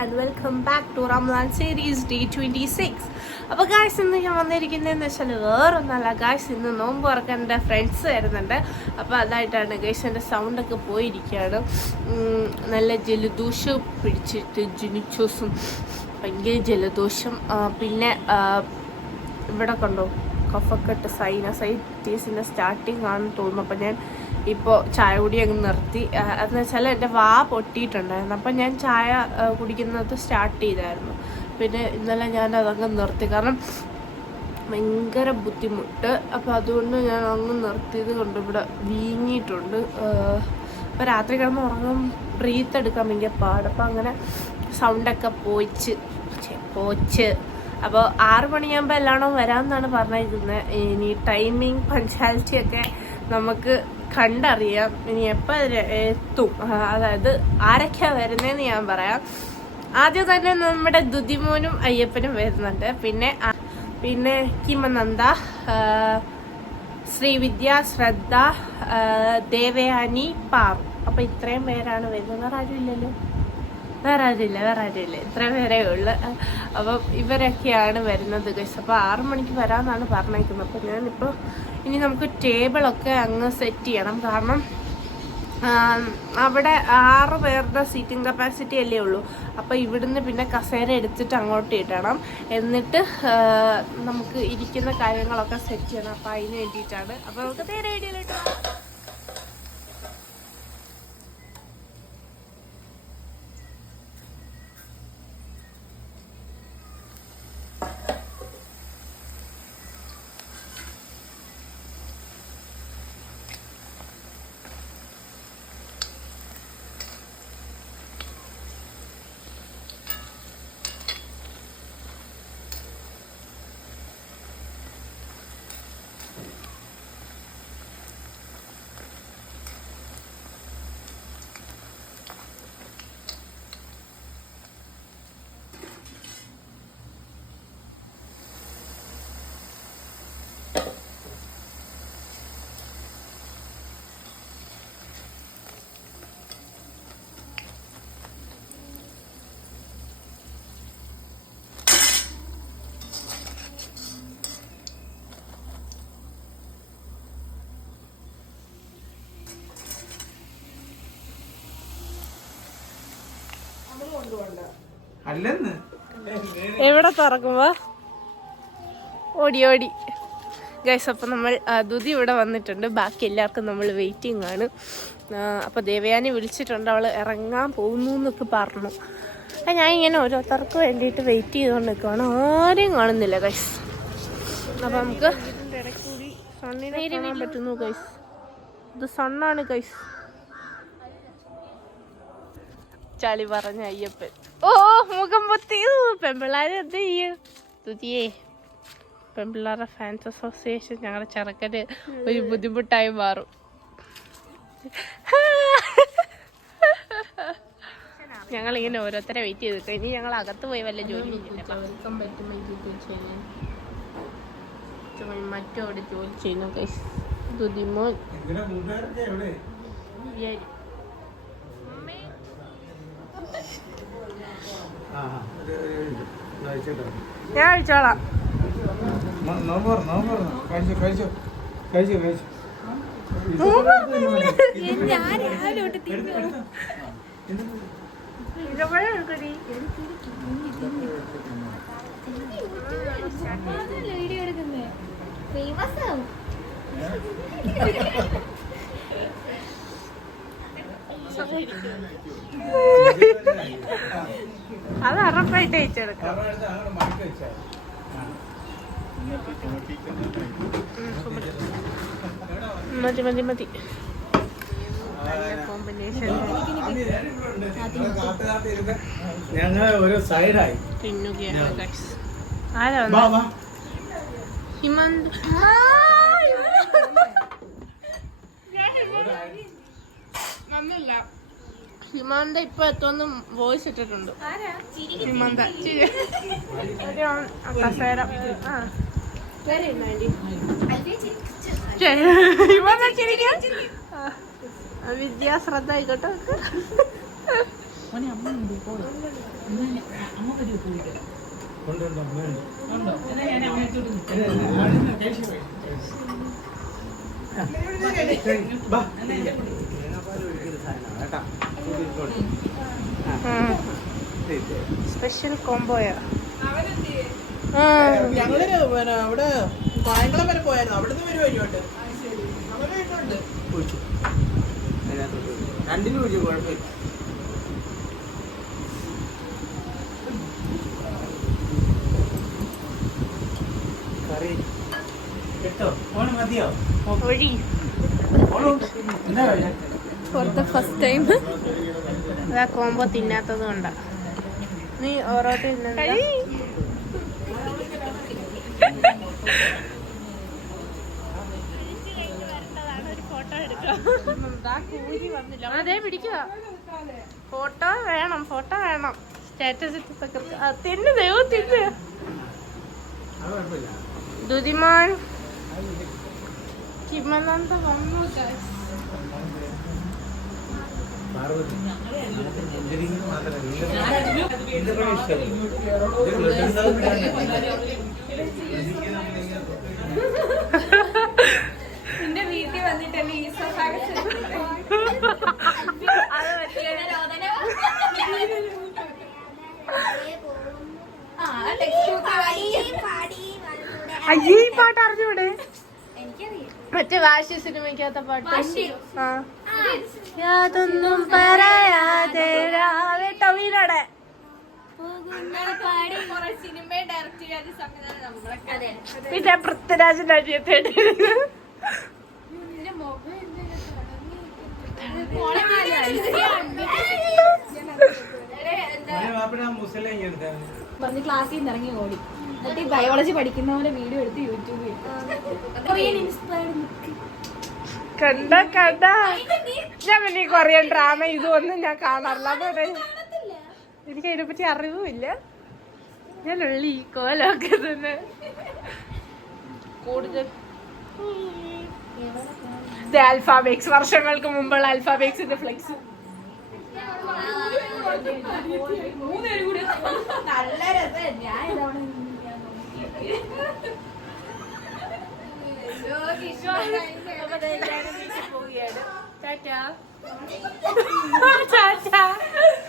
And welcome back to Ramzan series day twenty six അപ്പോൾ guys ഇന്ന് ഞാൻ വന്നിരിക്കുന്നതെന്ന് വെച്ചാൽ വേറൊന്നല്ല. ഗായ്സ് ഇന്ന് നോമ്പ് തുറക്കാൻ എന്റെ ഫ്രണ്ട്സ് വരുന്നുണ്ട്. അപ്പോൾ അതായിട്ടാണ് ഗൈസ് എന്റെ സൗണ്ടൊക്കെ പോയിരിക്കുകയാണ്. നല്ല ജലദോഷം പിടിച്ചിട്ട് ജനിച്ചോസും ഭയങ്കര ജലദോഷം. പിന്നെ ഇവിടെ കണ്ടോ? കഫക്കെട്ട് സൈനസൈറ്റീസിന്റെ സ്റ്റാർട്ടിങ് ആണെന്ന് തോന്നുന്നു. അപ്പം ഞാൻ ഇപ്പോൾ ചായ കുടി അങ്ങ് നിർത്തി. അതെന്ന് വെച്ചാൽ എന്റെ വാ പൊട്ടിയിട്ടുണ്ടായിരുന്നു. അപ്പം ഞാൻ ചായ കുടിക്കുന്നത് സ്റ്റാർട്ട് ചെയ്തായിരുന്നു. പിന്നെ ഇന്നലെ ഞാൻ അതങ്ങ് നിർത്തി. കാരണം ഭയങ്കര ബുദ്ധിമുട്ട്. അപ്പോൾ അതുകൊണ്ട് ഞാൻ അങ്ങ് നിർത്തിയത് കൊണ്ട് ഇവിടെ വീങ്ങിയിട്ടുണ്ട്. അപ്പോൾ രാത്രി കിടന്ന് ഉറങ്ങും ബ്രീത്ത് എടുക്കാൻ ഭയങ്കര പാട്. അപ്പോൾ അങ്ങനെ സൗണ്ടൊക്കെ പോയിച്ച് പോച്ച് അപ്പോൾ ആറ് മണിയാകുമ്പോൾ എല്ലാണോ വരാമെന്നാണ് പറഞ്ഞിരിക്കുന്നത് ഇനി ടൈമിങ് ഒക്കെ നമുക്ക് കണ്ടറിയാം. ഇനി എപ്പോൾ എത്തും. അതായത് ആരൊക്കെയാണ് വരുന്നതെന്ന് ഞാൻ പറയാം. ആദ്യം തന്നെ നമ്മുടെ ദുതിമോനും അയ്യപ്പനും വരുന്നുണ്ട്. പിന്നെ പിന്നെ കിമനന്ദ ശ്രീവിദ്യ ശ്രദ്ധ ദേവയാനി പാറു. അപ്പം ഇത്രയും പേരാണ് വരുന്നത്. വേറെ ആരും ഇല്ലല്ലോ. വേറെ ആരുമില്ല വേറെ ആരുമില്ല. ഇത്ര പേരേ ഉള്ളു. അപ്പം ഇവരൊക്കെയാണ് വരുന്നത് ഗൈസ് അപ്പോൾ ആറു മണിക്ക് വരാമെന്നാണ് പറഞ്ഞേക്കുന്നത്. അപ്പോൾ ഞാനിപ്പോൾ ഇനി നമുക്ക് ടേബിളൊക്കെ അങ്ങ് സെറ്റ് ചെയ്യണം. കാരണം അവിടെ ആറ് പേരുടെ സീറ്റിംഗ് കപ്പാസിറ്റി അല്ലേ ഉള്ളൂ. അപ്പോൾ ഇവിടുന്ന് പിന്നെ കസേര എടുത്തിട്ട് അങ്ങോട്ട് ഇടണം. എന്നിട്ട് നമുക്ക് ഇരിക്കുന്ന കാര്യങ്ങളൊക്കെ സെറ്റ് ചെയ്യണം. അപ്പോൾ അതിന് വേണ്ടിയിട്ടാണ്. അപ്പോൾ നമുക്ക് നേരെ വീഡിയോയിലിട്ട് അല്ലെന്ന്. എവിടെ തുറക്കുമ്പോ? ഓടി ഓടി. ഗൈസ് അപ്പം നമ്മൾ ദുതി ഇവിടെ വന്നിട്ടുണ്ട്. ബാക്കി എല്ലാവർക്കും നമ്മൾ വെയിറ്റിംഗ് ആണ്. അപ്പൊ അപ്പോൾ ദേവയാനി വിളിച്ചിട്ടുണ്ട്. അവൾ ഇറങ്ങാൻ പോകുന്നു എന്നൊക്കെ പറഞ്ഞു. അപ്പം ഞാൻ ഇങ്ങനെ ഓരോരുത്തർക്ക് വേണ്ടിയിട്ട് വെയിറ്റ് ചെയ്തുകൊണ്ട് നിൽക്കുവാണ് ആരെയും കാണുന്നില്ല ഗൈസ് അപ്പം നമുക്ക് സണ്ണിനെ കാണാൻ പറ്റുന്നു ഗൈസ് ഇത് സണ്ണാണ് ഗൈസ് ചളി പറഞ്ഞ അയ്യപ്പൻ. ഓ മുഖം പൊത്തി. പെമ്പിള്ളാര് എന്ത് ചെയ്യും? തുതിയേ പെമ്പിള്ളാരുടെ ഫാൻസ് അസോസിയേഷൻ ഞങ്ങളുടെ ചെറുക്കന് ഒരു ബുദ്ധിമുട്ടായി മാറും. ഞങ്ങൾ ഇങ്ങനെ ഓരോരുത്തരെ വെയിറ്റ് ചെയ്ത്. ഇനി ഞങ്ങൾ അകത്ത് പോയി വല്ല ജോലി വെൽക്കം പറ്റും മറ്റോ ജോലി ചെയ്യുന്നു ദുതിമോൻ. ഞാൻ അഴിച്ചോളാം നോ- നോമ്പ് തുറ, നോമ്പ് തുറ. കഴിച്ചോ കഴിച്ചോ. കഴിച്ചോ കഴിച്ചോ. അത് അറപ്പായിട്ട് അയച്ചെടുക്കാം. മതി. മതി മതി ഞങ്ങൾ ഒരു സൈഡായി. തിന്നുകയാണ് ആരാ ഹിമന്ത്. ഹിമാന്ത ഇപ്പൊ എത്തുമെന്ന് വോയിസ് ഇട്ടിട്ടുണ്ട്. ഹിമാന്ത. കസേര. വിദ്യാശ്രദ്ധ ആയിക്കോട്ടെ. ഉണ്ട് സ്പെഷ്യൽ കോംബോയാ. ഞങ്ങൾ പിന്നെ അവിടെ കായംകുളം വരെ പോയായിരുന്നു. അവിടുന്ന് വീട്ടിലുണ്ട്. രണ്ടിനും ഒഴിച്ചു കുഴപ്പമില്ല. കറി. കേട്ടോ? ഓണം മതിയോ? ഒഴി. എന്താ കഴിയാ ഫോർ ദ ഫസ്റ്റ് ടൈം അതാ കോംബോ തിന്നാത്തത് കൊണ്ടാ. നീ ഓരോ അതെ പിടിക്കുക. ഫോട്ടോ വേണം ഫോട്ടോ വേണം. സ്റ്റാറ്റസ് തിന്നു ദൈവം തിന്നു. ദുതിമാൻ. കിമനന്ദ വന്നു നിന്റെ വീട്ടിൽ വന്നിട്ടല്ലേ ഈ സഹായം അത് പറ്റിയ അയ്യേ ഈ പാട്ട് അറിഞ്ഞൂടെ? മറ്റേ വാശി സിനിമയ്ക്കകത്ത പാട്ട് ആ. യാതൊന്നും പറയാതെ. രാവിലെ ടൊവിനോടെ പിന്നെ പൃഥ്വിരാജിന്റെ അടിയത്തെ പറഞ്ഞ് ക്ലാസ്സിൽ നിന്ന് ഇറങ്ങി ഓടി. എന്നിട്ട് ഈ ബയോളജി പഠിക്കുന്നവരെ വീഡിയോ എടുത്ത് യൂട്യൂബിൽ കണ്ട കണ്ട. ഞാൻ പിന്നെ കൊറിയൻ ഡ്രാമ ഇതൊന്നും ഞാൻ കാണാറില്ല. എനിക്ക് അതിനെ പറ്റി അറിവുമില്ല. ഞാൻ ഉള്ളി കോലൊക്കെ തന്നെ. കൂടുതൽ. ആൽഫാബേക്സ് വർഷങ്ങൾക്ക് മുമ്പുള്ള ആൽഫാബേക്സിന്റെ ഫ്ലെക്സ് നല്ല രസം. ഞാൻ ഇതവിടെ ടാറ്റാ.